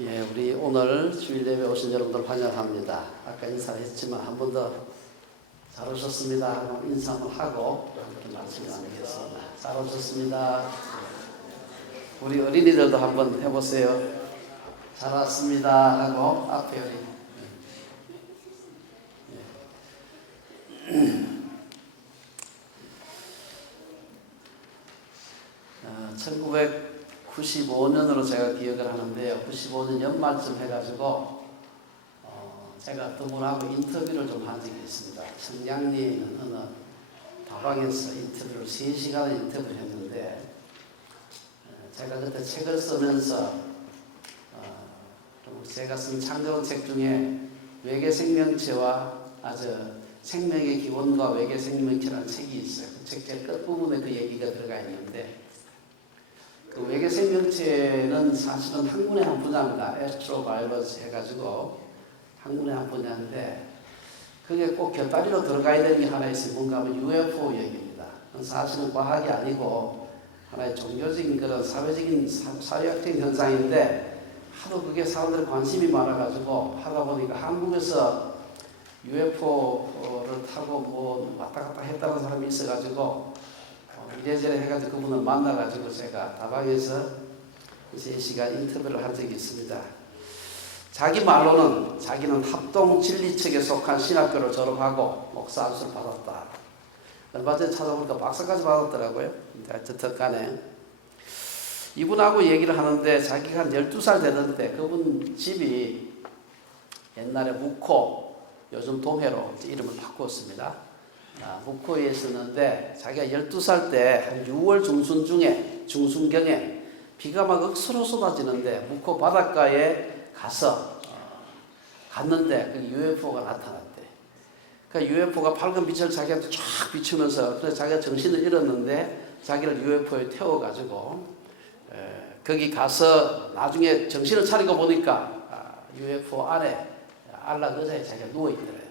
예, 우리 오늘 주일 예배 오신 여러분들 환영합니다. 아까 인사했지만 한 번 더 잘 오셨습니다 하고 인사 한번 하고 이렇게 말씀 나누겠습니다. 잘 오셨습니다. 우리 어린이들도 한번 해보세요. 잘 왔습니다 하고 앞에 우리 1995년으로 제가 기억을 하는데요. 95년 연말쯤 해가지고 제가 어떤 분하고 인터뷰를 좀 한 적이 있습니다. 청량리 어느 다방에서 인터뷰를 3시간을 인터뷰를 했는데 제가 그때 책을 쓰면서 제가 쓴 창조론 책 중에 외계 생명체와 아주 생명의 기본과 외계 생명체라는 책이 있어요. 그 책 제일 끝부분에 그 얘기가 들어가 있는데 그 외계 생명체는 사실은 학문의 한 분야입니다. 애스트로바이올로지 해가지고 학문의 한 분야인데 그게 꼭 곁다리로 들어가야 되는 게 하나 있어요. 뭔가 하면 UFO 얘기입니다. 사실은 과학이 아니고 하나의 종교적인 그런 사회적인 사회학적인 현상인데 하도 그게 사람들의 관심이 많아가지고 하다 보니까 한국에서 UFO를 타고 뭐 왔다 갔다 했다는 사람이 있어가지고 이래저래 해가지고 그분을 만나가지고 제가 다방에서 3시간 인터뷰를 한 적이 있습니다. 자기 말로는 자기는 합동진리책에 속한 신학교를 졸업하고 목사 안수를 받았다. 얼마 전에 찾아보니까 박사까지 받았더라고요. 어쨌든 간에 이분하고 얘기를 하는데 자기가 한 12살 되는데 그분 집이 옛날에 묵호, 요즘 동해로 이름을 바꿨습니다. 묵호에 있었는데 자기가 12살 때 한 6월 중순경에 비가 막 억수로 쏟아지는데 묵호 바닷가에 갔는데 그 UFO가 나타났대. 그 UFO가 밝은 빛을 자기한테 쫙 비추면서 그래서 자기가 정신을 잃었는데 자기를 UFO에 태워가지고 거기 가서 나중에 정신을 차리고 보니까 UFO 안에 안락 의자에 자기가 누워있더래요.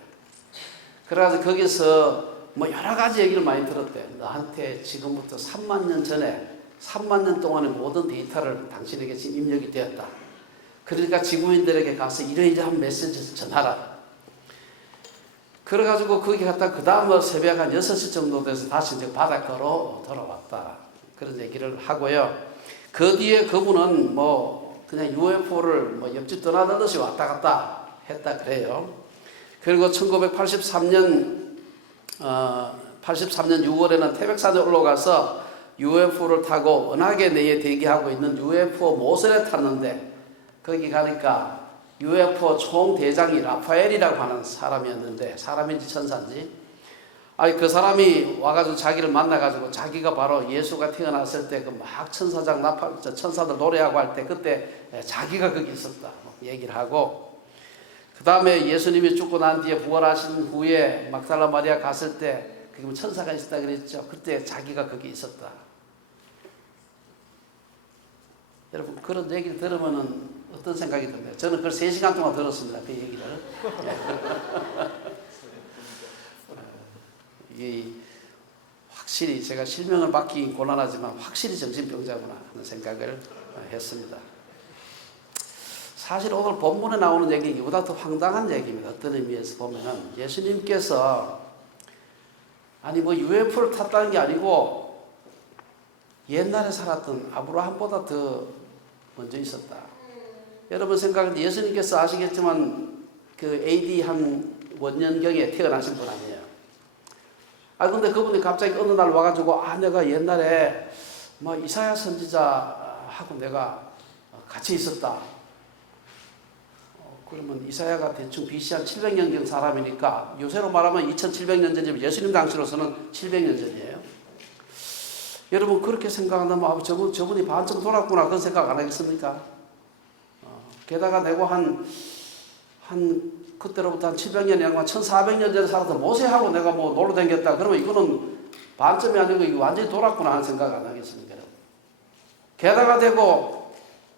그래가지고 거기서 뭐 여러 가지 얘기를 많이 들었대. 너한테 지금부터 3만 년 전에 3만 년 동안의 모든 데이터를 당신에게 지금 입력이 되었다. 그러니까 지구인들에게 가서 이러이러한 메시지를 전하라. 그래가지고 거기 갔다 그 다음 새벽 한 6시 정도 돼서 다시 이제 바닷가로 돌아왔다. 그런 얘기를 하고요. 그 뒤에 그분은 뭐 그냥 UFO를 뭐 옆집 떠나듯이 왔다 갔다 했다 그래요. 그리고 1983년 6월에는 태백산에 올라가서 UFO를 타고 은하계 내에 대기하고 있는 UFO 모선에 탔는데 거기 가니까 UFO 총대장이 라파엘이라고 하는 사람이었는데 사람인지 천사인지 그 사람이 와가지고 자기를 만나가지고 자기가 바로 예수가 태어났을 때 그 막 천사들 노래하고 할 때 그때 자기가 거기 있었다 얘기를 하고 그 다음에 예수님이 죽고 난 뒤에 부활하신 후에 막달라 마리아 갔을 때 그게 천사가 있었다 그랬죠. 그때 자기가 거기 있었다. 여러분 그런 얘기를 들으면은 어떤 생각이 듭니까? 저는 그걸 3시간 동안 들었습니다. 그 얘기를. 이게 확실히 제가 실명을 받기 곤란하지만 확실히 정신병자구나 하는 생각을 했습니다. 사실 오늘 본문에 나오는 얘기는 이보다 더 황당한 얘기입니다. 어떤 의미에서 보면은 예수님께서 아니 뭐 UFO를 탔다는 게 아니고 옛날에 살았던 아브라함보다 더 먼저 있었다. 여러분 생각할 때 예수님께서 아시겠지만 그 AD 한 원년경에 태어나신 분 아니에요. 근데 그분이 갑자기 어느 날 와가지고 내가 옛날에 뭐 이사야 선지자하고 내가 같이 있었다. 그러면 이사야가 대충 BC 한 700년경 사람이니까 요새로 말하면 2700년 전이면 예수님 당시로서는 700년 전이에요. 여러분 그렇게 생각한다면 저분이 반쯤 돌았구나 그런 생각 안 하겠습니까? 게다가 내고 한 그때로부터 한 700년이 아니라 1400년 전에 살았던 모세하고 내가 뭐 놀러 다녔다 그러면 이거는 반쯤이 아니고 이거 완전히 돌았구나 하는 생각 안 하겠습니까? 게다가 되고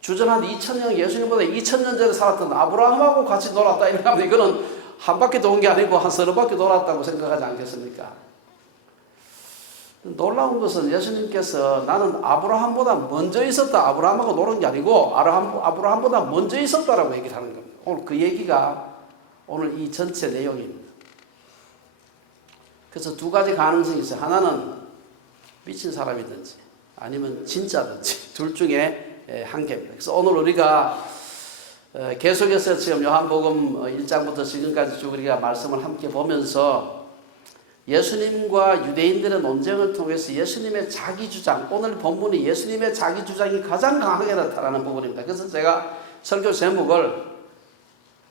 주전 한 2000년 예수님보다 2000년 전에 살았던 아브라함하고 같이 놀았다 이러면 이거는 한 바퀴 도는 게 아니고 한 서너 바퀴 돌았다고 생각하지 않겠습니까? 놀라운 것은 예수님께서 나는 아브라함보다 먼저 있었다. 아브라함하고 노는 게 아니고 아브라함보다 먼저 있었다라고 얘기를 하는 겁니다. 오늘 그 얘기가 오늘 이 전체 내용입니다. 그래서 두 가지 가능성이 있어요. 하나는 미친 사람이든지 아니면 진짜든지 둘 중에 한 개입니다. 그래서 오늘 우리가 계속해서 지금 요한복음 1장부터 지금까지 쭉 우리가 말씀을 함께 보면서 예수님과 유대인들의 논쟁을 통해서 예수님의 자기 주장, 오늘 본문이 예수님의 자기 주장이 가장 강하게 나타나는 부분입니다. 그래서 제가 설교 제목을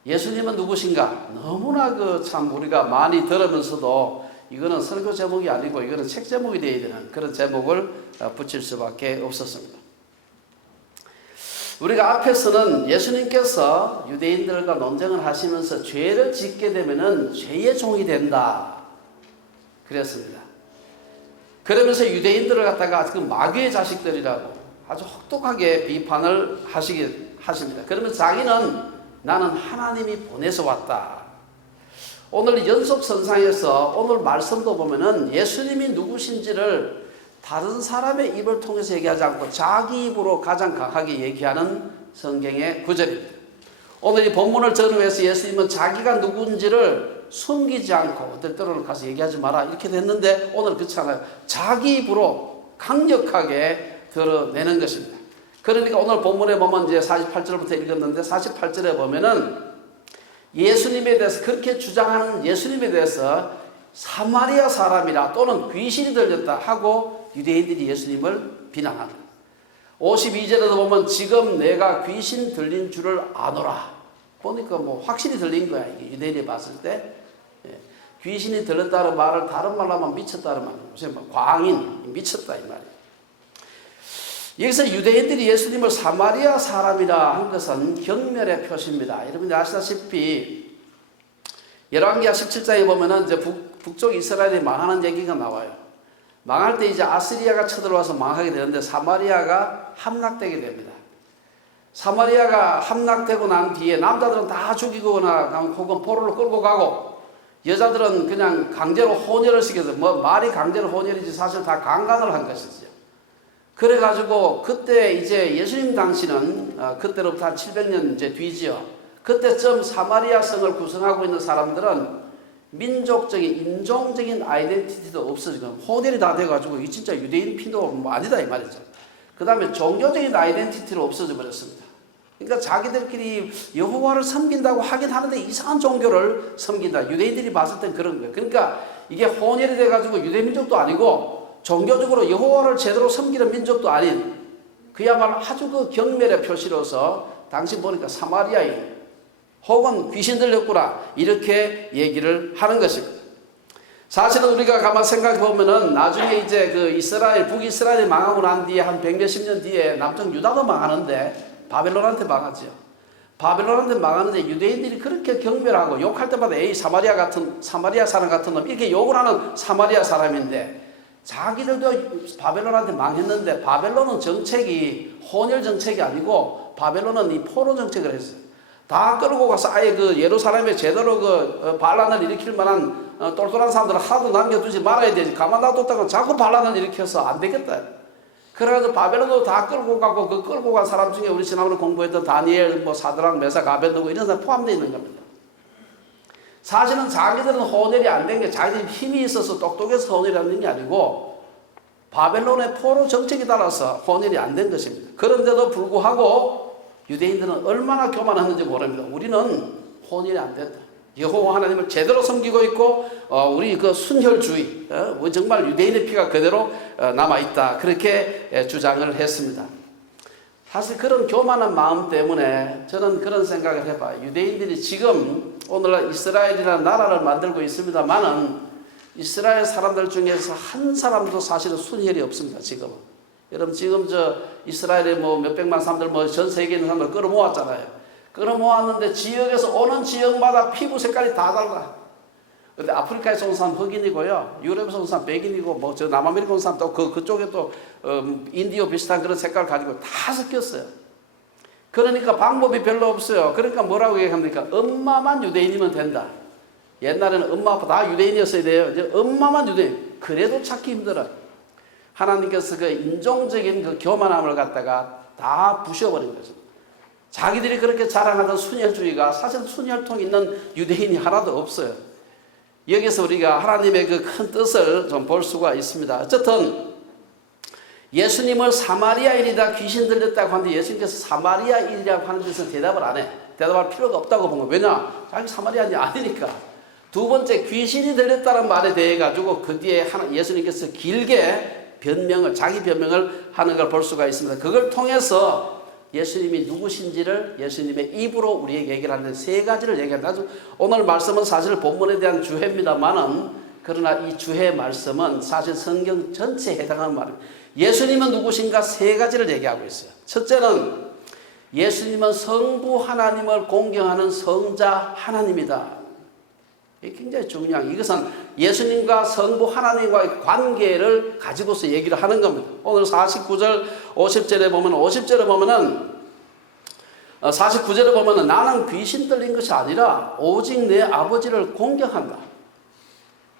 예수님은 누구신가? 너무나 참 우리가 많이 들으면서도 이거는 설교 제목이 아니고 이거는 책 제목이 되어야 되는 그런 제목을 붙일 수밖에 없었습니다. 우리가 앞에서는 예수님께서 유대인들과 논쟁을 하시면서 죄를 짓게 되면은 죄의 종이 된다. 그랬습니다. 그러면서 유대인들을 갖다가 그 마귀의 자식들이라고 아주 혹독하게 비판을 하십니다. 그러면서 자기는 나는 하나님이 보내서 왔다. 오늘 연속선상에서 오늘 말씀도 보면은 예수님이 누구신지를 다른 사람의 입을 통해서 얘기하지 않고 자기 입으로 가장 강하게 얘기하는 성경의 구절입니다. 오늘 이 본문을 전후해서 예수님은 자기가 누군지를 숨기지 않고 어떨 때로는 가서 얘기하지 마라 이렇게 됐는데 오늘 그렇지 않아요. 자기 입으로 강력하게 드러내는 것입니다. 그러니까 오늘 본문에 보면 이제 48절부터 읽었는데 48절에 보면은 예수님에 대해서 그렇게 주장하는 예수님에 대해서 사마리아 사람이라 또는 귀신이 들렸다 하고 유대인들이 예수님을 비난합니다. 52절에도 보면 지금 내가 귀신 들린 줄을 아노라. 보니까 뭐 확실히 들린 거야. 이게 유대인이 봤을 때. 귀신이 들렸다는 말을 다른 말로 하면 미쳤다는 말이에요. 광인, 미쳤다 이 말이에요. 여기서 유대인들이 예수님을 사마리아 사람이라 한 것은 경멸의 표시입니다. 여러분들 아시다시피 열왕기하 17장에 보면은 이제 북쪽 이스라엘이 망하는 얘기가 나와요. 망할 때 이제 아스리아가 쳐들어와서 망하게 되는데 사마리아가 함락되게 됩니다. 사마리아가 함락되고 난 뒤에 남자들은 다 죽이거나 혹은 포로를 끌고 가고 여자들은 그냥 강제로 혼혈을 시켜서 말이 강제로 혼혈이지 사실 다 강간을 한 것이죠. 그래가지고 그때 이제 예수님 당시는 그때로부터 한 700년 이제 뒤지요. 그때쯤 사마리아 성을 구성하고 있는 사람들은 민족적인 인종적인 아이덴티티도 없어지고 혼혈이 다 돼가지고 이 진짜 유대인 피도 뭐 아니다 이 말이죠. 그 다음에 종교적인 아이덴티티로 없어져 버렸습니다. 그러니까 자기들끼리 여호와를 섬긴다고 하긴 하는데 이상한 종교를 섬긴다. 유대인들이 봤을 땐 그런 거예요. 그러니까 이게 혼혈이 돼가지고 유대민족도 아니고 종교적으로 여호와를 제대로 섬기는 민족도 아닌 그야말로 아주 그 경멸의 표시로서 당시 보니까 사마리아인 혹은 귀신 들렸구나 이렇게 얘기를 하는 것입니다. 사실은 우리가 가만 생각해 보면은 나중에 이제 그 이스라엘 북이스라엘이 망하고 난 뒤에 한 100몇십 년 뒤에 남쪽 유다도 망하는데 바벨론한테 망하죠. 바벨론한테 망하는데 유대인들이 그렇게 경멸하고 욕할 때마다 에이 사마리아 사람 같은 놈 이렇게 욕을 하는 사마리아 사람인데 자기들도 바벨론한테 망했는데 바벨론은 정책이 혼혈 정책이 아니고 바벨론은 이 포로 정책을 했어요. 다 끌고 가서 아예 그 예루살렘에 제대로 그 반란을 일으킬 만한 똘똘한 사람들을 하도 남겨두지 말아야 되지. 가만 놔뒀다가 자꾸 반란을 일으켜서 안 되겠다. 그래가지고 바벨론도 다 끌고 가고 그 끌고 간 사람 중에 우리 지난번에 공부했던 다니엘, 뭐 사드락, 메삭, 아벳느고 이런 사람 포함되어 있는 겁니다. 사실은 자기들은 혼혈이 안 된 게 자기들이 힘이 있어서 똑똑해서 혼혈이 안 된 게 아니고 바벨론의 포로 정책에 따라서 혼혈이 안 된 것입니다. 그런데도 불구하고 유대인들은 얼마나 교만했는지 모릅니다. 우리는 혼혈이 안 됐다. 여호와 하나님을 제대로 섬기고 있고 우리 그 순혈주의 우리 정말 유대인의 피가 그대로 남아있다. 그렇게 주장을 했습니다. 사실 그런 교만한 마음 때문에 저는 그런 생각을 해봐요. 유대인들이 지금 오늘날 이스라엘이라는 나라를 만들고 있습니다만은 이스라엘 사람들 중에서 한 사람도 사실은 순혈이 없습니다. 지금은. 여러분 지금 저 이스라엘에 뭐 몇백만 사람들 뭐 전 세계에 있는 사람들 끌어모았잖아요. 끌어모았는데 지역에서 오는 지역마다 피부 색깔이 다 달라. 근데 아프리카에서 온 사람 흑인이고요. 유럽에서 온 사람 백인이고 뭐 저 남아메리카 온 사람 또 그쪽에 또 인디오 비슷한 그런 색깔 가지고 다 섞였어요. 그러니까 방법이 별로 없어요. 그러니까 뭐라고 얘기합니까? 엄마만 유대인이면 된다. 옛날에는 엄마 아빠 다 유대인이었어야 돼요. 이제 엄마만 유대인. 그래도 찾기 힘들어. 하나님께서 그 인종적인 그 교만함을 갖다가 다 부셔버린 거죠. 자기들이 그렇게 자랑하던 순혈주의가 사실 순혈통 있는 유대인이 하나도 없어요. 여기서 우리가 하나님의 그 큰 뜻을 좀 볼 수가 있습니다. 어쨌든 예수님을 사마리아인이다 귀신 들렸다고 하는데 예수님께서 사마리아인이라고 하는 데서 대답을 안 해. 대답할 필요가 없다고 본 거예요. 왜냐? 자기 사마리아인이 아니니까. 두 번째, 귀신이 들렸다는 말에 대해 가지고 그 뒤에 예수님께서 길게 자기 변명을 하는 걸 볼 수가 있습니다. 그걸 통해서 예수님이 누구신지를 예수님의 입으로 우리에게 얘기를 하는데 세 가지를 얘기한다. 오늘 말씀은 사실 본문에 대한 주해입니다만은 그러나 이 주해 말씀은 사실 성경 전체에 해당하는 말입니다. 예수님은 누구신가 세 가지를 얘기하고 있어요. 첫째는 예수님은 성부 하나님을 공경하는 성자 하나님이다. 이게 굉장히 중요한, 이것은 예수님과 성부 하나님과의 관계를 가지고서 얘기를 하는 겁니다. 오늘 49절 50절에 보면 50절에 보면은 49절에 보면은 나는 귀신 들린 것이 아니라 오직 내 아버지를 공경한다.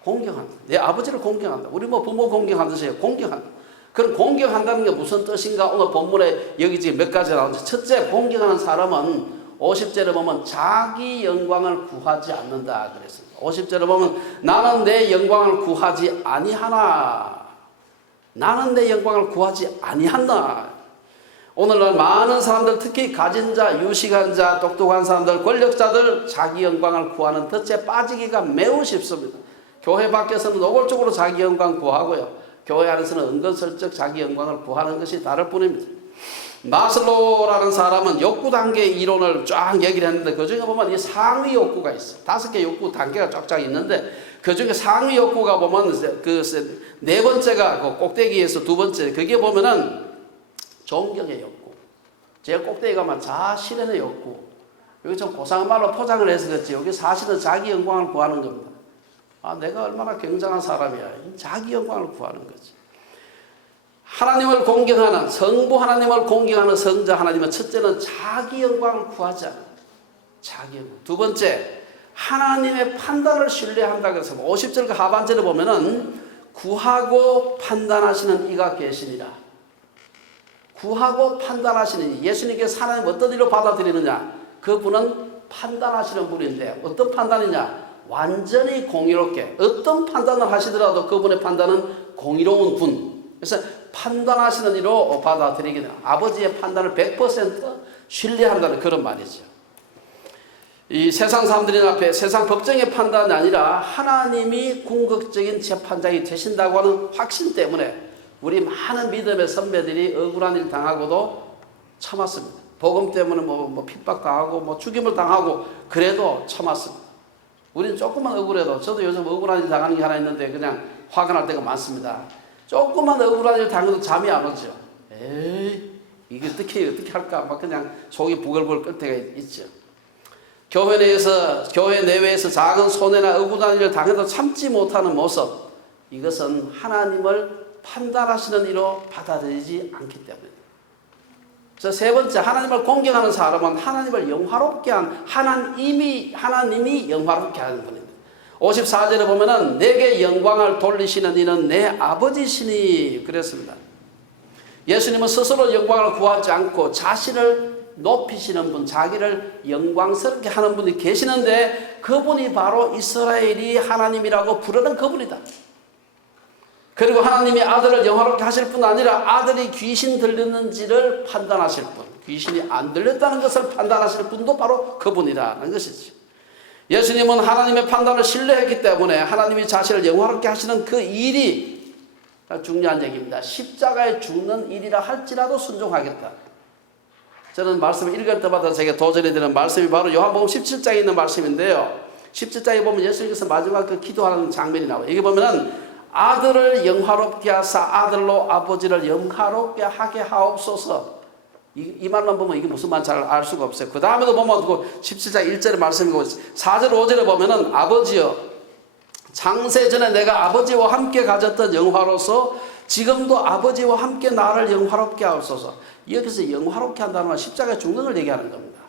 공경한다. 내 아버지를 공경한다. 우리 뭐 부모 공경하듯이 공경한다. 그럼 공경한다는 게 무슨 뜻인가? 오늘 본문에 여기 지금 몇 가지 나오죠. 첫째, 공경하는 사람은 50절에 보면 자기 영광을 구하지 않는다 그랬습니다. 50절에 보면 나는 내 영광을 구하지 아니하나. 나는 내 영광을 구하지 아니한다. 오늘날 많은 사람들, 특히 가진 자, 유식한 자, 똑똑한 사람들, 권력자들 자기 영광을 구하는 덫에 빠지기가 매우 쉽습니다. 교회 밖에서는 노골적으로 자기 영광 구하고요. 교회 안에서는 은근슬쩍 자기 영광을 구하는 것이 다를 뿐입니다. 마슬로우라는 사람은 욕구 단계 이론을 쫙 얘기를 했는데 그 중에 보면 이 상위 욕구가 있어. 5개 욕구 단계가 쫙쫙 있는데 그 중에 상위 욕구가 보면 그 네 번째가 그 꼭대기에서 두 번째, 그게 보면은 존경의 욕구. 제일 꼭대기가 막 자아실현의 욕구. 여기 좀 고상한 말로 포장을 해서 그렇지 여기 사실은 자기 영광을 구하는 겁니다. 아, 내가 얼마나 굉장한 사람이야. 자기 영광을 구하는 거지. 하나님을 공경하는, 성부 하나님을 공경하는 성자 하나님은 첫째는 자기 영광을 구하지 않아요. 자기 영광. 두 번째, 하나님의 판단을 신뢰한다 그래서 50절 하반절에 보면은 구하고 판단하시는 이가 계시니라. 구하고 판단하시는, 예수님께서 하나님 어떤 일로 받아들이느냐? 그분은 판단하시는 분인데 어떤 판단이냐? 완전히 공의롭게 어떤 판단을 하시더라도 그분의 판단은 공의로운 분. 그래서 판단하시는 이로 받아들이게 돼요. 아버지의 판단을 100% 신뢰한다는 그런 말이죠. 이 세상 사람들이 앞에 세상 법정의 판단이 아니라 하나님이 궁극적인 재판장이 되신다고 하는 확신 때문에 우리 많은 믿음의 선배들이 억울한 일 당하고도 참았습니다. 복음 때문에 뭐 핍박당하고 뭐 죽임을 당하고 그래도 참았습니다. 우리는 조금만 억울해도, 저도 요즘 억울한 일 당하는 게 하나 있는데 그냥 화가 날 때가 많습니다. 조금만 억울한 일 당해도 잠이 안 오죠. 에이, 이게 어떻게 할까? 막 그냥 속이 부글부글 끓 때가 있죠. 교회 내외에서 작은 손해나 억울한 일을 당해도 참지 못하는 모습, 이것은 하나님을 판단하시는 이로 받아들이지 않기 때문입니다. 그래서 세 번째, 하나님을 공경하는 사람은 하나님을 영화롭게 한 하나님이 영화롭게 하는 분입니다. 54절에 보면은 내게 영광을 돌리시는 이는 내 아버지시니 그랬습니다. 예수님은 스스로 영광을 구하지 않고 자신을 높이시는 분, 자기를 영광스럽게 하는 분이 계시는데 그분이 바로 이스라엘이 하나님이라고 부르는 그분이다. 그리고 하나님이 아들을 영화롭게 하실 뿐 아니라 아들이 귀신 들렸는지를 판단하실 분, 귀신이 안 들렸다는 것을 판단하실 분도 바로 그분이라는 것이죠. 예수님은 하나님의 판단을 신뢰했기 때문에 하나님이 자신을 영화롭게 하시는 그 일이 중요한 얘기입니다. 십자가에 죽는 일이라 할지라도 순종하겠다. 저는 말씀을 읽을 때마다 제게 도전이 되는 말씀이 바로 요한복음 17장에 있는 말씀인데요. 17장에 보면 예수님께서 마지막 그 기도하는 장면이 나와요. 여기 보면은 아들을 영화롭게 하사 아들로 아버지를 영화롭게 하게 하옵소서. 이 말만 보면 이게 무슨 말인지 잘 알 수가 없어요. 그 다음에도 보면 17장 1절의 말씀이고 4절 5절에 보면은 아버지여 창세전에 내가 아버지와 함께 가졌던 영화로서 지금도 아버지와 함께 나를 영화롭게 하옵소서. 여기서 영화롭게 한다는 건 십자가에 죽는 걸 얘기하는 겁니다.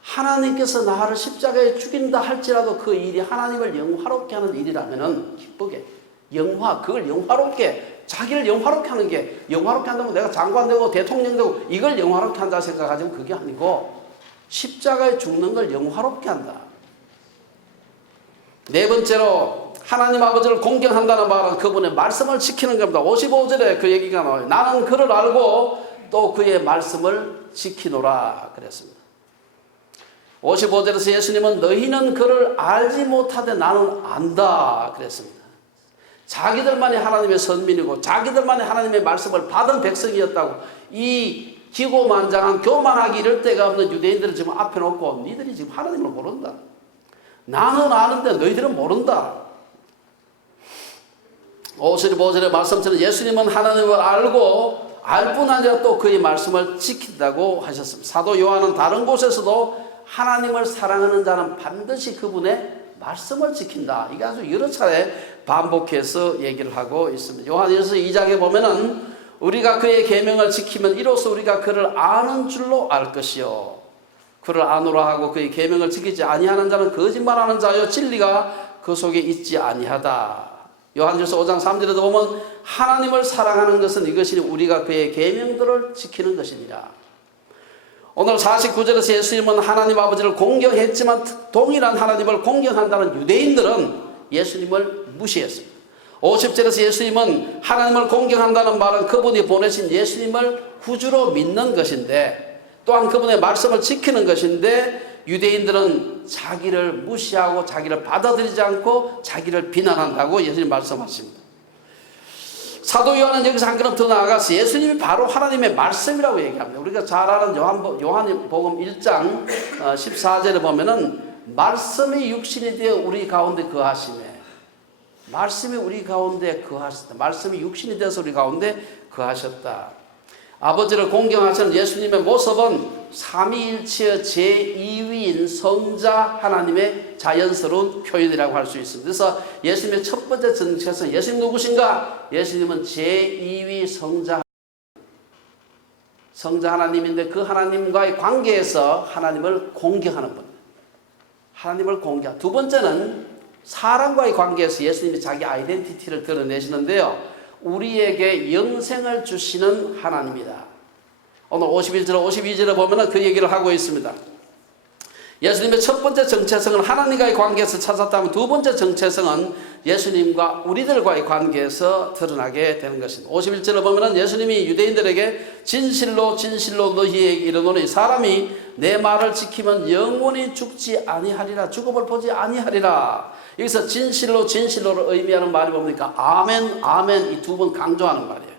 하나님께서 나를 십자가에 죽인다 할지라도 그 일이 하나님을 영화롭게 하는 일이라면은 기쁘게 그걸 영화롭게 자기를 영화롭게 하는 게, 영화롭게 한다면 내가 장관 되고 대통령 되고 이걸 영화롭게 한다 생각하지만 그게 아니고 십자가에 죽는 걸 영화롭게 한다. 네 번째로 하나님 아버지를 공경한다는 말은 그분의 말씀을 지키는 겁니다. 55절에 그 얘기가 나와요. 나는 그를 알고 또 그의 말씀을 지키노라 그랬습니다. 55절에서 예수님은 너희는 그를 알지 못하되 나는 안다 그랬습니다. 자기들만이 하나님의 선민이고 자기들만이 하나님의 말씀을 받은 백성이었다고 이 기고만장한 교만하기 이럴 데가 없는 유대인들을 지금 앞에 놓고 니들이 지금 하나님을 모른다. 나는 아는데 너희들은 모른다. 55절의 말씀처럼 예수님은 하나님을 알고 알 뿐 아니라 또 그의 말씀을 지킨다고 하셨습니다. 사도 요한은 다른 곳에서도 하나님을 사랑하는 자는 반드시 그분의 말씀을 지킨다. 이게 아주 여러 차례 반복해서 얘기를 하고 있습니다. 요한일서 2장에 보면은 우리가 그의 계명을 지키면 이로써 우리가 그를 아는 줄로 알 것이요. 그를 아노라 하고 그의 계명을 지키지 아니하는 자는 거짓말하는 자요 진리가 그 속에 있지 아니하다. 요한일서 5장 3절에도 보면 하나님을 사랑하는 것은 이것이니 우리가 그의 계명들을 지키는 것이니라. 오늘 49절에서 예수님은 하나님 아버지를 공경했지만 동일한 하나님을 공경한다는 유대인들은 예수님을 무시했습니다. 50절에서 예수님은 하나님을 공경한다는 말은 그분이 보내신 예수님을 구주로 믿는 것인데 또한 그분의 말씀을 지키는 것인데 유대인들은 자기를 무시하고 자기를 받아들이지 않고 자기를 비난한다고 예수님 말씀하십니다. 사도 요한은 여기서 한 걸음 더 나아가서 예수님이 바로 하나님의 말씀이라고 얘기합니다. 우리가 잘 아는 요한복음 1장 14절에 보면은 말씀이 육신이 되어 우리 가운데 거하시네. 말씀이 우리 가운데 거하셨다. 말씀이 육신이 되어서 우리 가운데 거하셨다. 아버지를 공경하시는 예수님의 모습은 삼위일체의 제2위인 성자 하나님의 자연스러운 표현이라고 할 수 있습니다. 그래서 예수님의 첫 번째 정체성, 예수님 누구신가? 예수님은 제2위 성자 하나님인데 그 하나님과의 관계에서 하나님을 공경하는 분. 하나님을 공경. 두 번째는 사람과의 관계에서 예수님이 자기 아이덴티티를 드러내시는데요. 우리에게 영생을 주시는 하나님이다. 오늘 51절, 52절에 보면 그 얘기를 하고 있습니다. 예수님의 첫 번째 정체성은 하나님과의 관계에서 찾았다면 두 번째 정체성은 예수님과 우리들과의 관계에서 드러나게 되는 것입니다. 51절에 보면 예수님이 유대인들에게 진실로 진실로 너희에게 이르노니 사람이 내 말을 지키면 영원히 죽지 아니하리라. 죽음을 보지 아니하리라. 여기서 진실로 진실로를 의미하는 말이 뭡니까? 아멘 아멘 이 두 번 강조하는 말이에요.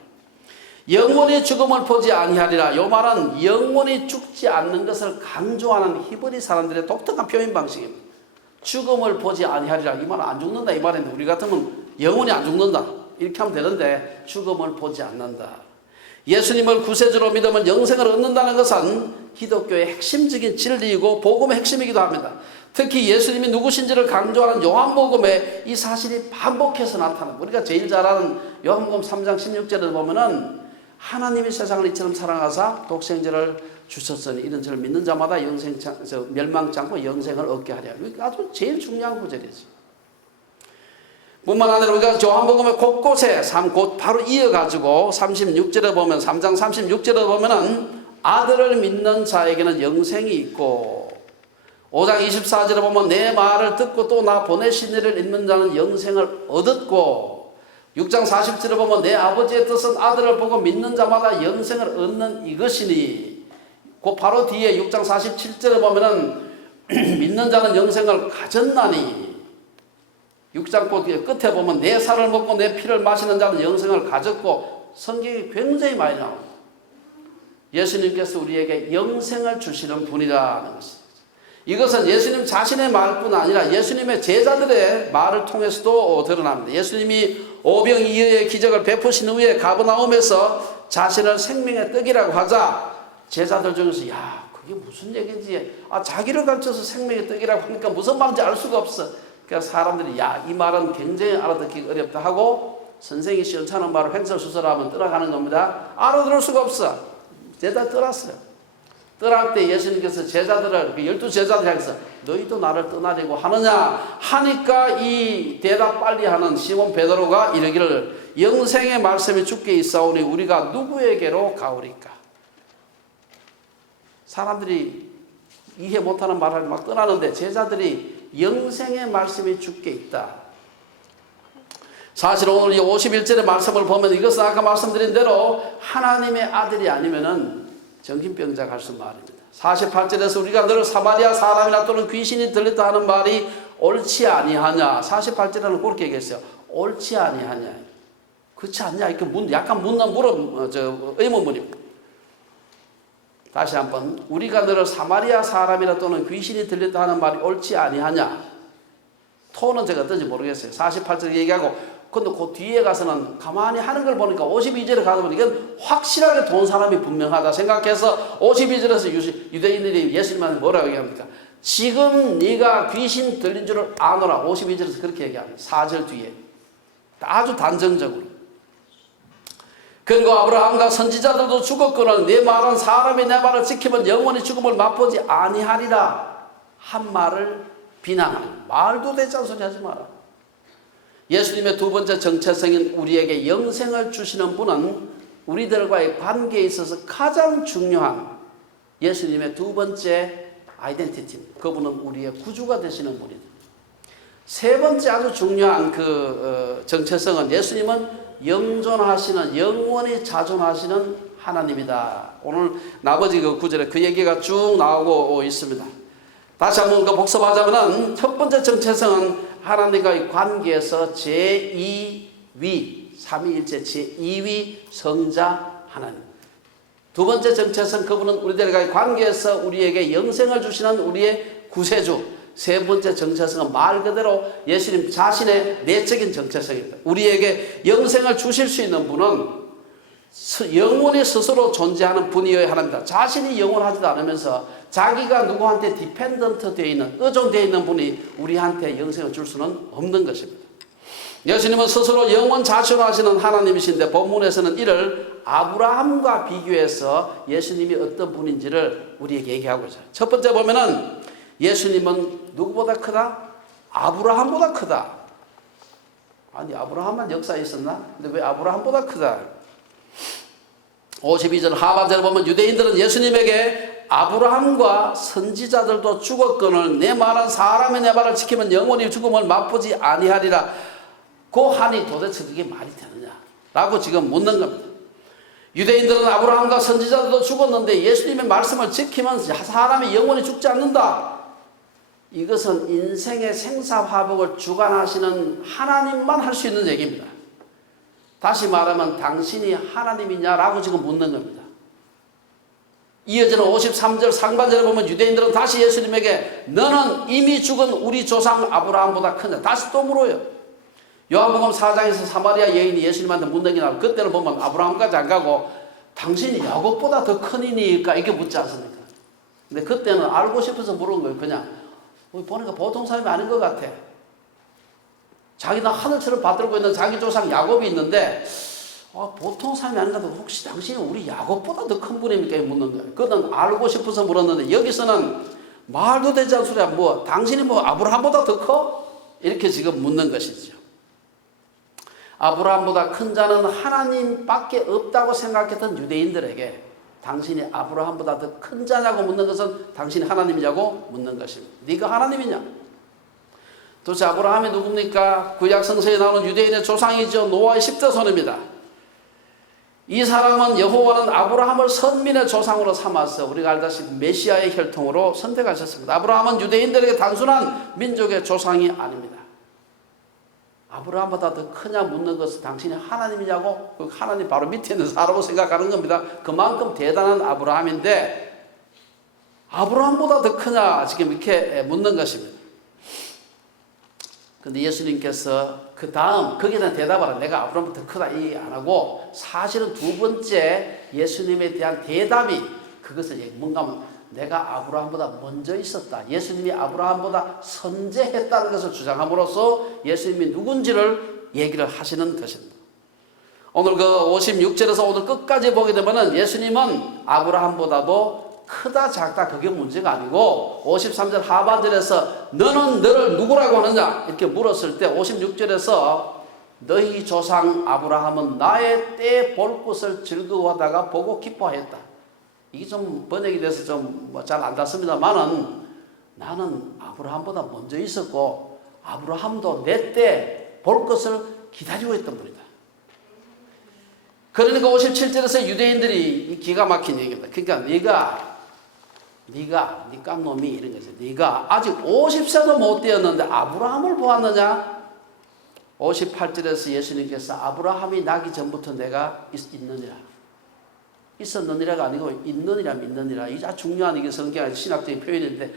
영원히 죽음을 보지 아니하리라. 이 말은 영원히 죽지 않는 것을 강조하는 히브리 사람들의 독특한 표현 방식입니다. 죽음을 보지 아니하리라. 이 말은 안 죽는다 이 말인데 우리 같으면 영원히 안 죽는다 이렇게 하면 되는데 죽음을 보지 않는다. 예수님을 구세주로 믿으면 영생을 얻는다는 것은 기독교의 핵심적인 진리이고 복음의 핵심이기도 합니다. 특히 예수님이 누구신지를 강조하는 요한복음에 이 사실이 반복해서 나타납니다. 우리가 제일 잘 아는 요한복음 3장 16절에 보면은 하나님이 세상을 이처럼 사랑하사 독생자를 주셨으니 이런 저를 믿는 자마다 멸망치 않고 영생을 얻게 하랴. 이게 아주 제일 중요한 구절이지. 뿐만 아니라 우리가 요한복음의 곳곳에 곧 바로 이어가지고 36절에 보면 3장 36절에 보면은 아들을 믿는 자에게는 영생이 있고 5장 24절에 보면 내 말을 듣고 또 나 보내신 이를 믿는 자는 영생을 얻었고 6장 40절에 보면 내 아버지의 뜻은 아들을 보고 믿는 자마다 영생을 얻는 이것이니 그 바로 뒤에 6장 47절에 보면은 믿는 자는 영생을 가졌나니 6장 끝에 보면 내 살을 먹고 내 피를 마시는 자는 영생을 가졌고 성경이 굉장히 많이 나옵니다. 예수님께서 우리에게 영생을 주시는 분이라는 것입니다. 이것은 예수님 자신의 말뿐 아니라 예수님의 제자들의 말을 통해서도 드러납니다. 예수님이 오병이어의 기적을 베푸신 후에 가버나움에서 자신을 생명의 떡이라고 하자 제자들 중에서 야 그게 무슨 얘기인지 자기를 가르쳐서 생명의 떡이라고 하니까 무슨 말인지 알 수가 없어. 그래서 사람들이 야 이 말은 굉장히 알아듣기 어렵다 하고 선생이 시원찮은 말을 횡설수설하면 떠나가는 겁니다. 알아들을 수가 없어. 제자 떠났어요. 떠날 때 예수님께서 제자들을 12제자들 향해서 너희도 나를 떠나려고 하느냐 하니까 이 대답 빨리 하는 시몬 베드로가 이러기를 영생의 말씀이 주께 있사오니 우리가 누구에게로 가오리까? 사람들이 이해 못하는 말을 막 떠나는데 제자들이 영생의 말씀이 주께 있다. 사실 오늘 이 51절의 말씀을 보면 이것은 아까 말씀드린 대로 하나님의 아들이 아니면은 정신병자 같은 말입니다. 48절에서 우리가 늘 사마리아 사람이나 또는 귀신이 들렸다 하는 말이 옳지 아니하냐. 48절에는 그렇게 얘기했어요. 옳지 아니하냐. 그렇지 않냐. 이렇게 약간 의문문입니다. 다시 한번 우리가 늘 사마리아 사람이나 또는 귀신이 들렸다 하는 말이 옳지 아니하냐. 톤은 제가 어떤지 모르겠어요. 48절 얘기하고 근데 그 뒤에 가서는 가만히 하는 걸 보니까 52절에 가서 보니까 이건 확실하게 돈 사람이 분명하다 생각해서 52절에서 유대인들이 예수님한테 뭐라고 얘기합니까? 지금 네가 귀신 들린 줄을 아노라. 52절에서 그렇게 얘기합니다. 4절 뒤에 아주 단정적으로 그리고 아브라함과 선지자들도 죽었거늘 내 말은 사람이 내 말을 지키면 영원히 죽음을 맛보지 아니하리라 한 말을 비난하는 말도 되지 않은 소리 하지 마라. 예수님의 두 번째 정체성인 우리에게 영생을 주시는 분은 우리들과의 관계에 있어서 가장 중요한 예수님의 두 번째 아이덴티티. 그분은 우리의 구주가 되시는 분이다. 세 번째 아주 중요한 정체성은 예수님은 영존하시는 영원히 자존하시는 하나님이다. 오늘 나머지 구절에 그 얘기가 쭉 나오고 있습니다. 다시 한번 복습하자면 첫 번째 정체성은 하나님과의 관계에서 제2위, 삼위일체 제2위 성자 하나님. 두 번째 정체성 그분은 우리들과의 관계에서 우리에게 영생을 주시는 우리의 구세주. 세 번째 정체성은 말 그대로 예수님 자신의 내적인 정체성입니다. 우리에게 영생을 주실 수 있는 분은 영원히 스스로 존재하는 분이어야 합니다. 자신이 영원하지도 않으면서 자기가 누구한테 디펜던트 되어 있는, 의존되어 있는 분이 우리한테 영생을 줄 수는 없는 것입니다. 예수님은 스스로 영원 자존하시는 하나님이신데 본문에서는 이를 아브라함과 비교해서 예수님이 어떤 분인지를 우리에게 얘기하고 있어요. 첫 번째 보면은 예수님은 누구보다 크다? 아브라함보다 크다. 아니 아브라함만 역사에 있었나? 근데 왜 아브라함보다 크다? 52절 하반절을 보면 유대인들은 예수님에게 아브라함과 선지자들도 죽었거늘 내 말은 사람이 내 말을 지키면 영원히 죽음을 맛보지 아니하리라. 그 한이 도대체 그게 말이 되느냐? 라고 지금 묻는 겁니다. 유대인들은 아브라함과 선지자들도 죽었는데 예수님의 말씀을 지키면 사람이 영원히 죽지 않는다. 이것은 인생의 생사화복을 주관하시는 하나님만 할 수 있는 얘기입니다. 다시 말하면 당신이 하나님이냐라고 지금 묻는 겁니다. 이어지는 53절 상반절에 보면 유대인들은 다시 예수님에게 너는 이미 죽은 우리 조상 아브라함보다 크냐. 다시 또 물어요. 요한복음 4장에서 사마리아 여인이 예수님한테 묻는 게 나오고 그때는 보면 아브라함까지 안 가고 당신이 야곱보다 더 큰 이니까 이렇게 묻지 않습니까? 근데 그때는 알고 싶어서 물은 거예요. 그냥 보니까 보통 사람이 아닌 것 같아. 자기는 하늘처럼 받들고 있는 자기 조상 야곱이 있는데 보통 사람이 아닌가 도 혹시 당신이 우리 야곱보다 더 큰 분입니까? 묻는 거예요. 그건 알고 싶어서 물었는데 여기서는 말도 되지 않은 소리야. 당신이 아브라함보다 더 커? 이렇게 지금 묻는 것이죠. 아브라함보다 큰 자는 하나님밖에 없다고 생각했던 유대인들에게 당신이 아브라함보다 더 큰 자냐고 묻는 것은 당신이 하나님이냐고 묻는 것입니다. 네가 하나님이냐? 도대체 아브라함이 누굽니까? 구약 성서에 나오는 유대인의 조상이죠. 노아의 10대 손입니다. 이 사람은 여호와는 아브라함을 선민의 조상으로 삼아서 우리가 알다시피 메시아의 혈통으로 선택하셨습니다. 아브라함은 유대인들에게 단순한 민족의 조상이 아닙니다. 아브라함보다 더 크냐 묻는 것은 당신이 하나님이냐고 그 하나님 바로 밑에 있는 사람으로 생각하는 겁니다. 그만큼 대단한 아브라함인데 아브라함보다 더 크냐 지금 이렇게 묻는 것입니다. 근데 예수님께서 그 다음 거기에 대한 대답을 내가 아브라함보다 더 크다 이 안 하고 사실은 두 번째 예수님에 대한 대답이 그것을 뭔가 하면 내가 아브라함보다 먼저 있었다. 예수님이 아브라함보다 선제했다는 것을 주장함으로써 예수님이 누군지를 얘기를 하시는 것입니다. 오늘 그 56절에서 오늘 끝까지 보게 되면 예수님은 아브라함보다도 크다 작다 그게 문제가 아니고 53절 하반절에서 너는 너를 누구라고 하느냐 이렇게 물었을 때 56절에서 너희 조상 아브라함은 나의 때 볼 것을 즐거워하다가 보고 기뻐하였다. 이게 좀 번역이 돼서 좀 잘 안 닿습니다만은 나는 아브라함보다 먼저 있었고 아브라함도 내 때 볼 것을 기다리고 있던 분이다. 그러니까 57절에서 유대인들이 기가 막힌 얘기입니다. 그러니까 네가 네 깡놈이 이런 거죠. 네가 아직 50세도 못 되었는데 아브라함을 보았느냐? 58절에서 예수님께서 아브라함이 나기 전부터 내가 있느니라. 있었느니라가 아니고 있느니라 믿느니라. 이게 아주 중요한 이게 성경 신학적인 표현인데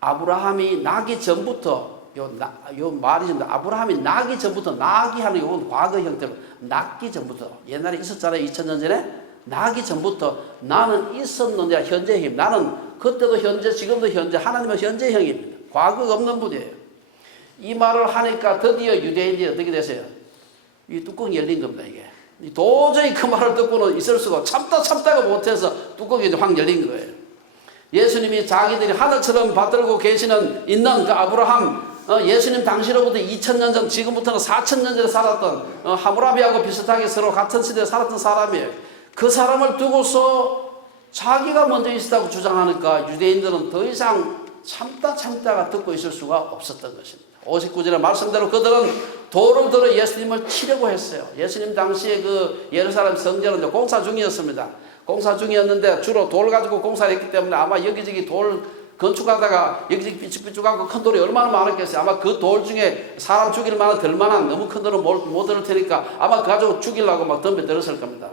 아브라함이 나기 전부터 요 말이 좀 아브라함이 나기 전부터 나기 하는 이건 과거 형태로 낳기 전부터 옛날에 있었잖아요. 2000년 전에 나기 전부터 나는 있었느니라 현재형. 나는 그때도 현재 지금도 현재 하나님은 현재형입니다. 과거가 없는 분이에요. 이 말을 하니까 드디어 유대인들이 어떻게 되세요? 이 뚜껑이 열린 겁니다. 이게 도저히 그 말을 듣고는 있을 수가 참다가 못해서 뚜껑이 이제 확 열린 거예요. 예수님이 자기들이 하늘처럼 받들고 계시는 있는 그 아브라함 예수님 당시로부터 2000년 전 지금부터는 4000년 전에 살았던 하무라비하고 비슷하게 서로 같은 시대에 살았던 사람이에요. 그 사람을 두고서 자기가 먼저 있었다고 주장하니까 유대인들은 더 이상 참다가 듣고 있을 수가 없었던 것입니다. 59절의 말씀대로 그들은 돌을 들어 예수님을 치려고 했어요. 예수님 당시에 그 예루살렘 성전은 공사 중이었습니다. 공사 중이었는데 주로 돌 가지고 공사를 했기 때문에 아마 여기저기 돌 건축하다가 여기저기 삐쭉삐쭉하고 큰 돌이 얼마나 많았겠어요. 아마 그 돌 중에 사람 죽일 만한 들 만한 너무 큰 돌은 못 들을 테니까 아마 그 가지고 죽이려고 막 덤벼들었을 겁니다.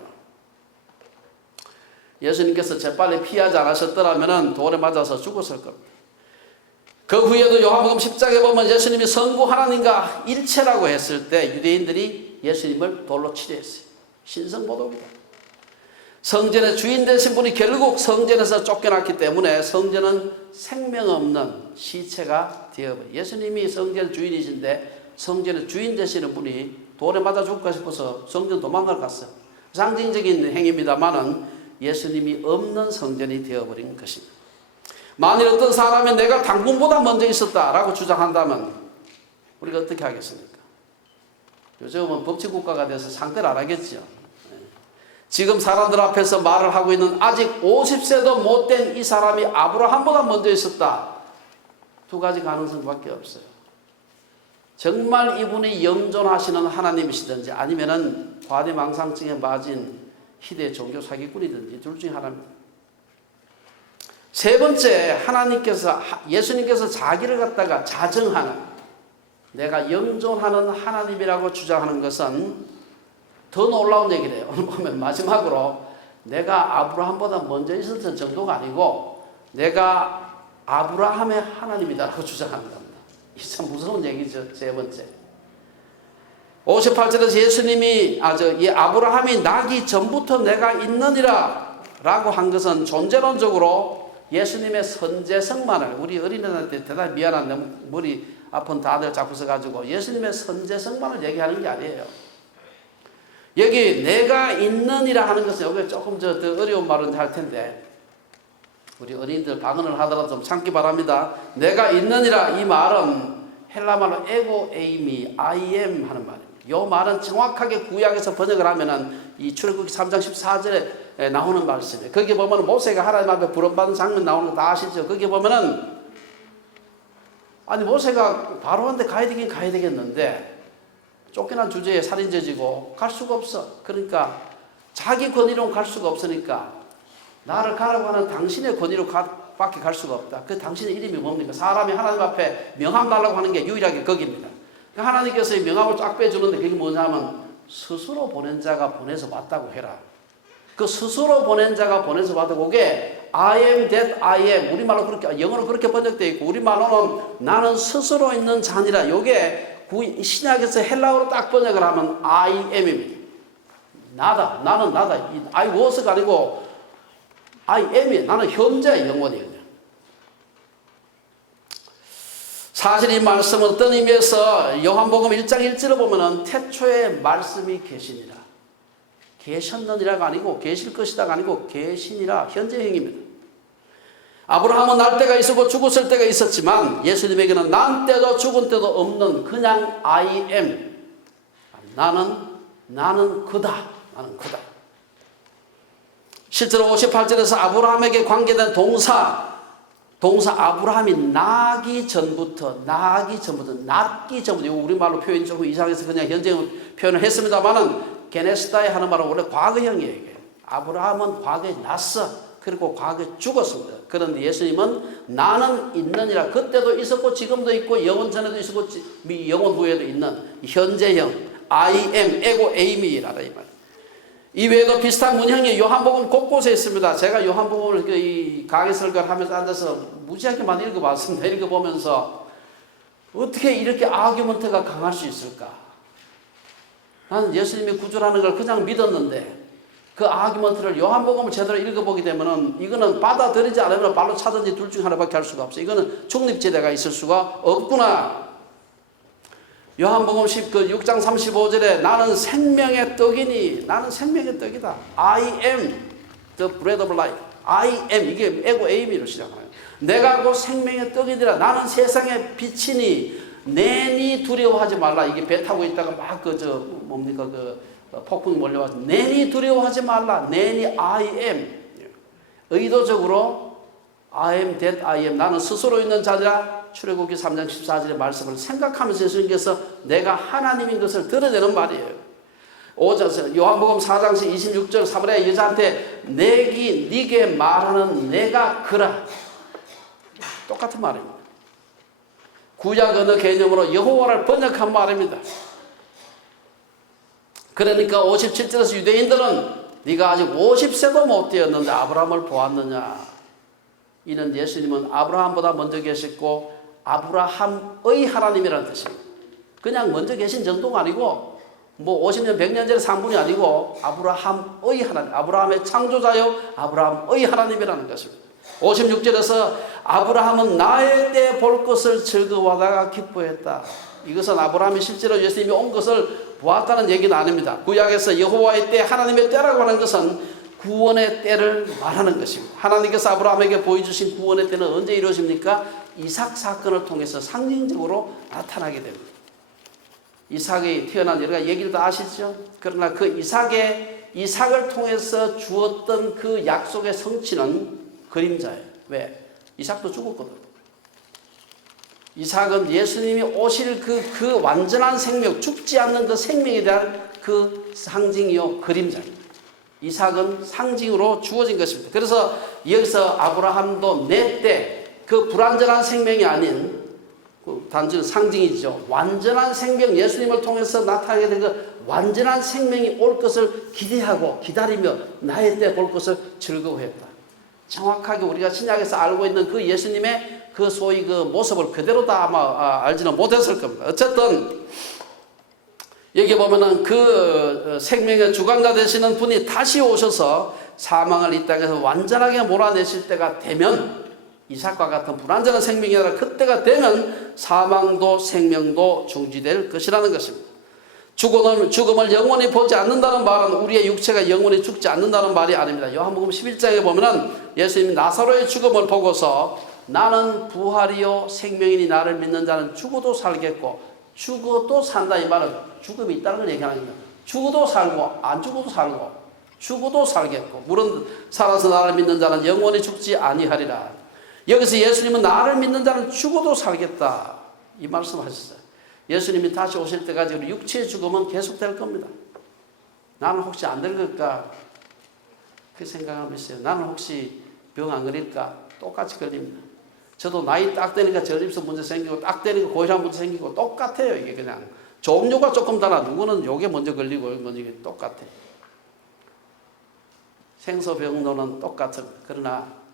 예수님께서 재빨리 피하지 않으셨더라면 돌에 맞아서 죽었을 겁니다. 그 후에도 요한복음 10장에 보면 예수님이 성부 하나님과 일체라고 했을 때 유대인들이 예수님을 돌로 치려 했어요. 신성모독이다. 성전의 주인 되신 분이 결국 성전에서 쫓겨났기 때문에 성전은 생명 없는 시체가 되어버려요. 예수님이 성전 주인이신데 성전의 주인 되시는 분이 돌에 맞아 죽을까 싶어서 성전 도망을 갔어요. 상징적인 행위입니다만은 예수님이 없는 성전이 되어버린 것입니다. 만일 어떤 사람이 내가 당군보다 먼저 있었다라고 주장한다면 우리가 어떻게 하겠습니까? 요즘은 법치국가가 돼서 상대를 안 하겠죠. 지금 사람들 앞에서 말을 하고 있는 아직 50세도 못된 이 사람이 아브라함보다 먼저 있었다. 두 가지 가능성밖에 없어요. 정말 이분이 영존하시는 하나님이시든지 아니면은 과대망상증에 빠진 희대 종교 사기꾼이든지 둘 중에 하나입니다. 세 번째, 예수님께서 자기를 갖다가 자정하는, 내가 영존하는 하나님이라고 주장하는 것은 더 놀라운 얘기래요. 오늘 보면 마지막으로 내가 아브라함보다 먼저 있었던 정도가 아니고 내가 아브라함의 하나님이다라고 주장하는 겁니다. 이게 참 무서운 얘기죠. 세 번째. 58절에서 예수님이 이 아브라함이 나기 전부터 내가 있느니라 라고 한 것은 존재론적으로 예수님의 선제성만을, 우리 어린애들한테 대단히 미안한데 머리 아픈 다들 자꾸 써가지고 예수님의 선제성만을 얘기하는 게 아니에요. 여기 내가 있느니라 하는 것은 여기 조금 더 어려운 말은 할 텐데 우리 어린이들 방언을 하더라도 좀 참기 바랍니다. 내가 있느니라 이 말은 헬라말로 에고 에이미 I am 하는 말입니다. 이 말은 정확하게 구약에서 번역을 하면은 이 출애굽기 3장 14절에 나오는 말씀이에요. 거기 보면 모세가 하나님 앞에 부름받은 장면 나오는 거 다 아시죠? 거기 보면은 아니 모세가 바로한테 가야 되긴 가야 되겠는데 쫓겨난 주제에 살인죄지고 갈 수가 없어. 그러니까 자기 권위로 갈 수가 없으니까 나를 가라고 하는 당신의 권위로 밖에 갈 수가 없다. 그 당신의 이름이 뭡니까? 사람이 하나님 앞에 명함 달라고 하는 게 유일하게 거기입니다. 하나님께서 이 명함을 쫙 빼주는데 그게 뭐냐면 스스로 보낸 자가 보내서 왔다고 해라. 그 스스로 보낸 자가 보내서 왔다고 그게 I am that I am 우리말로 그렇게 영어로 그렇게 번역되어 있고 우리말로는 나는 스스로 있는 자니라. 이게 신약에서 헬라어로 딱 번역을 하면 I am입니다. 나는 나다. I was가 아니고 I am이 나는 현재 영원이거든요. 사실 이 말씀은 어떤 의미에서 요한복음 1장 1절을 보면은 태초에 말씀이 계시니라. 계셨느니라가 아니고 계실 것이다가 아니고 계시니라 현재형입니다. 아브라함은 날 때가 있었고 죽었을 때가 있었지만 예수님에게는 난 때도 죽은 때도 없는 그냥 I am 나는 그다. 나는 그다. 실제로 58절에서 아브라함에게 관계된 동사 아브라함이 낳기 전부터, 이거 우리말로 표현이 조금 이상해서 그냥 현재 표현을 했습니다만은 게네스다에 하는 말은 원래 과거형이에요. 이게. 아브라함은 과거에 났어. 그리고 과거에 죽었습니다. 그런데 예수님은 나는 있느니라. 그때도 있었고 지금도 있고 영원 전에도 있었고 영원 후에도 있는 현재형 I am, 에고 에이미라다 이 말. 이외에도 비슷한 문형이 요한복음 곳곳에 있습니다. 제가 요한복음을 이 강의 설교를 하면서 앉아서 무지하게만 읽어봤습니다. 읽어보면서 어떻게 이렇게 아규먼트가 강할 수 있을까? 나는 예수님이 구주라는 걸 그냥 믿었는데 그 아규먼트를 요한복음을 제대로 읽어보게 되면은 이거는 받아들이지 않으면 발로 차든지 둘 중 하나밖에 할 수가 없어. 이거는 중립지대가 있을 수가 없구나. 요한복음 6장 35절에 나는 생명의 떡이니 나는 생명의 떡이다. I am the bread of life. I am 이게 에고 에이미로 시작하는 내가 곧 생명의 떡이니라. 나는 세상의 빛이니 내니 두려워하지 말라. 이게 배 타고 있다가 막 폭풍이 몰려와서 내니 두려워하지 말라. 내니 I am. 의도적으로 I am that I am. 나는 스스로 있는 자리라. 출애굽기 3장 14절의 말씀을 생각하면서 예수님께서 내가 하나님인 것을 드러내는 말이에요. 5절 요한복음 4장 26절 사마리아 여자한테 네게 말하는 내가 그라. 똑같은 말입니다. 구약 언어 개념으로 여호와를 번역한 말입니다. 그러니까 57절에서 유대인들은 네가 아직 50세도 못 되었는데 아브라함을 보았느냐. 이는 예수님은 아브라함보다 먼저 계셨고 아브라함의 하나님이라는 뜻입니다. 그냥 먼저 계신 정도가 아니고 50년 100년 전에 산 분이 아니고 아브라함의 하나님, 아브라함의 창조자요 아브라함의 하나님이라는 것입니다. 56절에서 아브라함은 나의 때 볼 것을 즐거워하다가 기뻐했다. 이것은 아브라함이 실제로 예수님이 온 것을 보았다는 얘기는 아닙니다. 구약에서 여호와의 때, 하나님의 때라고 하는 것은 구원의 때를 말하는 것입니다. 하나님께서 아브라함에게 보여주신 구원의 때는 언제 이루어집니까? 이삭 사건을 통해서 상징적으로 나타나게 됩니다. 이삭이 태어난 여러 가지 얘기를 다 아시죠? 그러나 그 이삭을 통해서 주었던 그 약속의 성취는 그림자예요. 왜? 이삭도 죽었거든. 이삭은 예수님이 오실 그 완전한 생명, 죽지 않는 그 생명에 대한 그 상징이요, 그림자입니다. 이삭은 상징으로 주어진 것입니다. 그래서 여기서 아브라함도 내 때 그 불완전한 생명이 아닌 단순히 상징이죠. 완전한 생명, 예수님을 통해서 나타나게 된 그 완전한 생명이 올 것을 기대하고 기다리며 나의 때 볼 것을 즐거워했다. 정확하게 우리가 신약에서 알고 있는 그 예수님의 그 소위 그 모습을 그대로 다 아마 알지는 못했을 겁니다. 어쨌든 여기 보면은 그 생명의 주관자 되시는 분이 다시 오셔서 사망을 이 땅에서 완전하게 몰아내실 때가 되면 이삭과 같은 불완전한 생명이 아니라 그때가 되면 사망도 생명도 중지될 것이라는 것입니다. 죽음을 영원히 보지 않는다는 말은 우리의 육체가 영원히 죽지 않는다는 말이 아닙니다. 요한복음 11장에 보면은 예수님이 나사로의 죽음을 보고서 나는 부활이요 생명이니 나를 믿는 자는 죽어도 살겠고 죽어도 산다. 이 말은 죽음이 있다는 걸 얘기하는 겁니다. 죽어도 살고 안 죽어도 살고 죽어도 살겠고 물은 살아서 나를 믿는 자는 영원히 죽지 아니하리라. 여기서 예수님은 나를 믿는 자는 죽어도 살겠다 이 말씀하셨어요. 예수님이 다시 오실 때까지 우리 육체의 죽음은 계속될 겁니다. 나는 혹시 안 늙을까 그 생각하고 있어요. 나는 혹시 병 안 걸릴까? 똑같이 걸립니다. 저도 나이 딱 되니까 저림성 문제 생기고 딱 되니까 고혈압 문제 생기고 똑같아요. 이게 그냥 종류가 조금 달라. 누구는 요게 먼저 걸리고 이게 똑같아. 생소병로는 똑같은. 그러나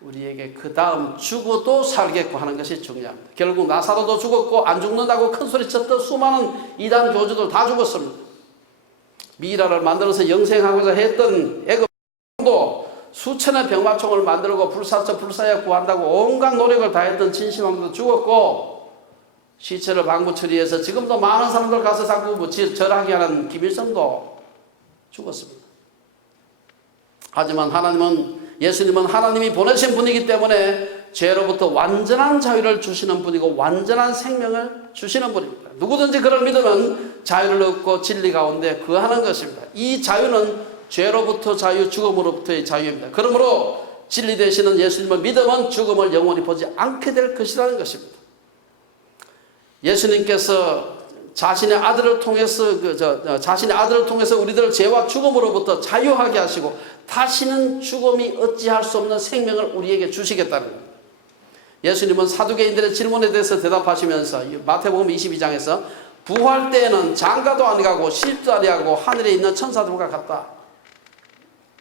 우리에게 그 다음 죽어도 살겠고 하는 것이 중요합니다. 결국 나사로도 죽었고 안 죽는다고 큰 소리 쳤던 수많은 이단 교주들 다 죽었습니다. 미이라를 만들어서 영생하고자 했던 애굽도 수천의 병마총을 만들고 불사약 구한다고 온갖 노력을 다했던 진시황도 죽었고 시체를 방부 처리해서 지금도 많은 사람들 가서 자꾸 절하게 하는 김일성도 죽었습니다. 하지만 예수님은 하나님이 보내신 분이기 때문에 죄로부터 완전한 자유를 주시는 분이고 완전한 생명을 주시는 분입니다. 누구든지 그를 믿으면 자유를 얻고 진리 가운데 거하는 것입니다. 이 자유는 죄로부터 자유, 죽음으로부터의 자유입니다. 그러므로 진리 되시는 예수님을 믿으면 죽음을 영원히 보지 않게 될 것이라는 것입니다. 예수님께서 자신의 아들을 통해서 우리들을 죄와 죽음으로부터 자유하게 하시고 다시는 죽음이 어찌할 수 없는 생명을 우리에게 주시겠다는 겁니다. 예수님은 사두개인들의 질문에 대해서 대답하시면서 마태복음 22장에서 부활 때에는 장가도 안 가고 시집도 아니하고 하늘에 있는 천사들과 같다.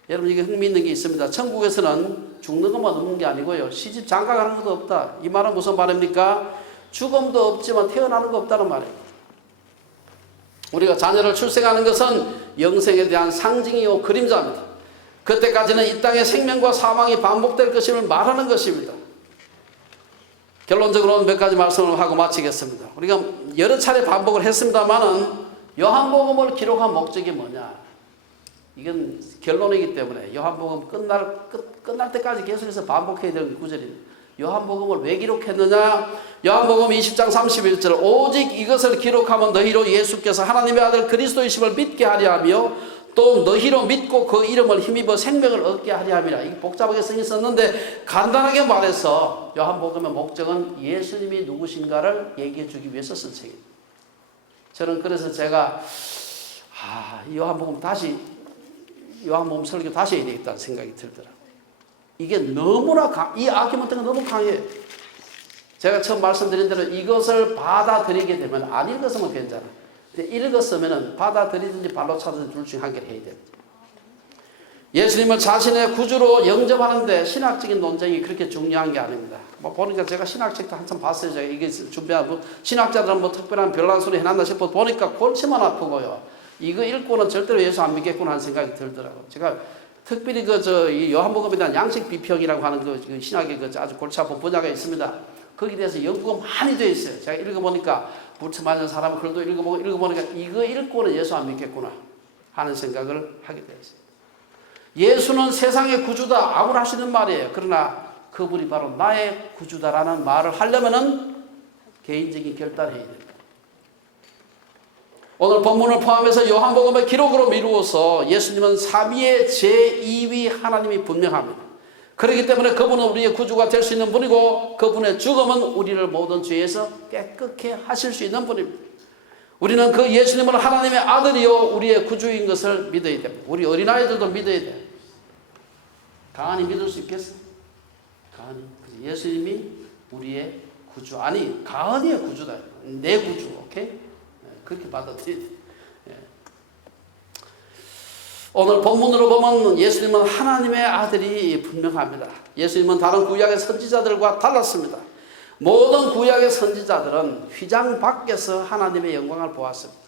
여러분 이게 흥미있는 게 있습니다. 천국에서는 죽는 것만 없는 게 아니고요. 시집 장가 가는 것도 없다. 이 말은 무슨 말입니까? 죽음도 없지만 태어나는 거 없다는 말이에요. 우리가 자녀를 출생하는 것은 영생에 대한 상징이요 그림자입니다. 그때까지는 이 땅의 생명과 사망이 반복될 것임을 말하는 것입니다. 결론적으로는 몇 가지 말씀을 하고 마치겠습니다. 우리가 여러 차례 반복을 했습니다만은 요한복음을 기록한 목적이 뭐냐? 이건 결론이기 때문에 요한복음 끝날 때까지 계속해서 반복해야 되는 구절입니다. 요한복음을 왜 기록했느냐? 요한복음 20장 31절 오직 이것을 기록하면 너희로 예수께서 하나님의 아들 그리스도이심을 믿게 하려 하며 또 너희로 믿고 그 이름을 힘입어 생명을 얻게 하려 함이라. 이게 복잡하게 쓰여 있었는데 간단하게 말해서 요한복음의 목적은 예수님이 누구신가를 얘기해 주기 위해서 쓴 책입니다. 저는 그래서 제가 요한복음 설교 다시 해야 되겠다는 생각이 들더라고요. 이게 너무나 이 아큐멘트가 너무 강해요. 제가 처음 말씀드린 대로 이것을 받아들이게 되면 안 읽었으면 괜찮아. 근데 읽었으면 받아들이든지 발로 차든지 둘 중에 한 개를 해야 됩니다. 예수님을 자신의 구주로 영접하는데 신학적인 논쟁이 그렇게 중요한 게 아닙니다. 보니까 제가 신학책도 한참 봤어요. 제가 이게 준비하고 신학자들은 특별한 별난 소리 해놨나 싶어 보니까 골치만 아프고요. 이거 읽고는 절대로 예수 안 믿겠구나 하는 생각이 들더라고요. 제가 특별히 이 요한복음에 대한 양식 비평이라고 하는 그 신학의 아주 골치 아픈 분야가 있습니다. 거기에 대해서 연구가 많이 되어 있어요. 제가 읽어보니까 불치 맞은 사람은 글도 읽어보니까 이거 읽고는 예수 안 믿겠구나 하는 생각을 하게 되었어요. 예수는 세상의 구주다. 아무나 할 수 있는 말이에요. 그러나 그분이 바로 나의 구주다라는 말을 하려면은 개인적인 결단을 해야 됩니다. 오늘 본문을 포함해서 요한복음의 기록으로 미루어서 예수님은 삼위의 제2위 하나님이 분명합니다. 그렇기 때문에 그분은 우리의 구주가 될 수 있는 분이고 그분의 죽음은 우리를 모든 죄에서 깨끗게 하실 수 있는 분입니다. 우리는 그 예수님을 하나님의 아들이요 우리의 구주인 것을 믿어야 됩니다. 우리 어린아이들도 믿어야 돼요. 강한이 믿을 수 있겠어? 가은이. 예수님이 우리의 구주. 아니 가은이의 구주다. 내 구주. 오케이? 그렇게 받아들여야 돼. 오늘 본문으로 보면 예수님은 하나님의 아들이 분명합니다. 예수님은 다른 구약의 선지자들과 달랐습니다. 모든 구약의 선지자들은 휘장 밖에서 하나님의 영광을 보았습니다.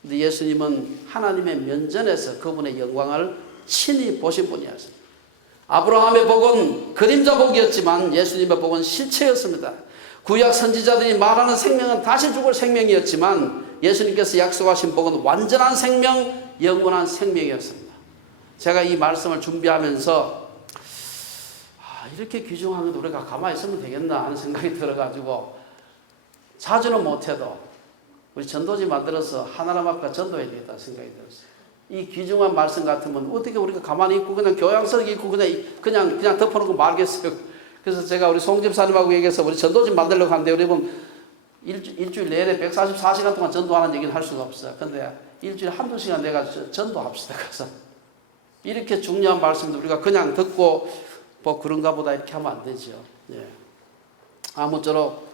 그런데 예수님은 하나님의 면전에서 그분의 영광을 친히 보신 분이었습니다. 아브라함의 복은 그림자 복이었지만 예수님의 복은 실체였습니다. 구약 선지자들이 말하는 생명은 다시 죽을 생명이었지만 예수님께서 약속하신 복은 완전한 생명, 영원한 생명이었습니다. 제가 이 말씀을 준비하면서 이렇게 귀중한 것 우리가 가만히 있으면 되겠나 하는 생각이 들어가지고 자주는 못해도 우리 전도지 만들어서 하나님 앞에 전도해야 되겠다는 생각이 들었어요. 이 귀중한 말씀 같으면 어떻게 우리가 가만히 있고 그냥 교양스럽게 있고 그냥 덮어놓고 말겠어요. 그래서 제가 우리 송 집사님하고 얘기해서 우리 전도지 만들려고 하는데 여러분 일주일 내내 144시간 동안 전도하는 얘기는 할 수가 없어요. 근데 일주일에 한두 시간 내가 전도합시다. 그래서 이렇게 중요한 말씀도 우리가 그냥 듣고 뭐 그런가 보다 이렇게 하면 안 되죠. 예. 아무쪼록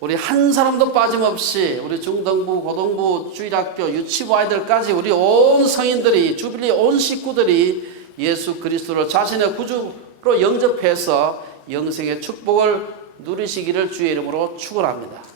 우리 한 사람도 빠짐없이 우리 중등부, 고등부, 주일학교, 유치부 아이들까지 우리 온 성인들이 주빌리 온 식구들이 예수 그리스도를 자신의 구주로 영접해서 영생의 축복을 누리시기를 주의 이름으로 축원합니다.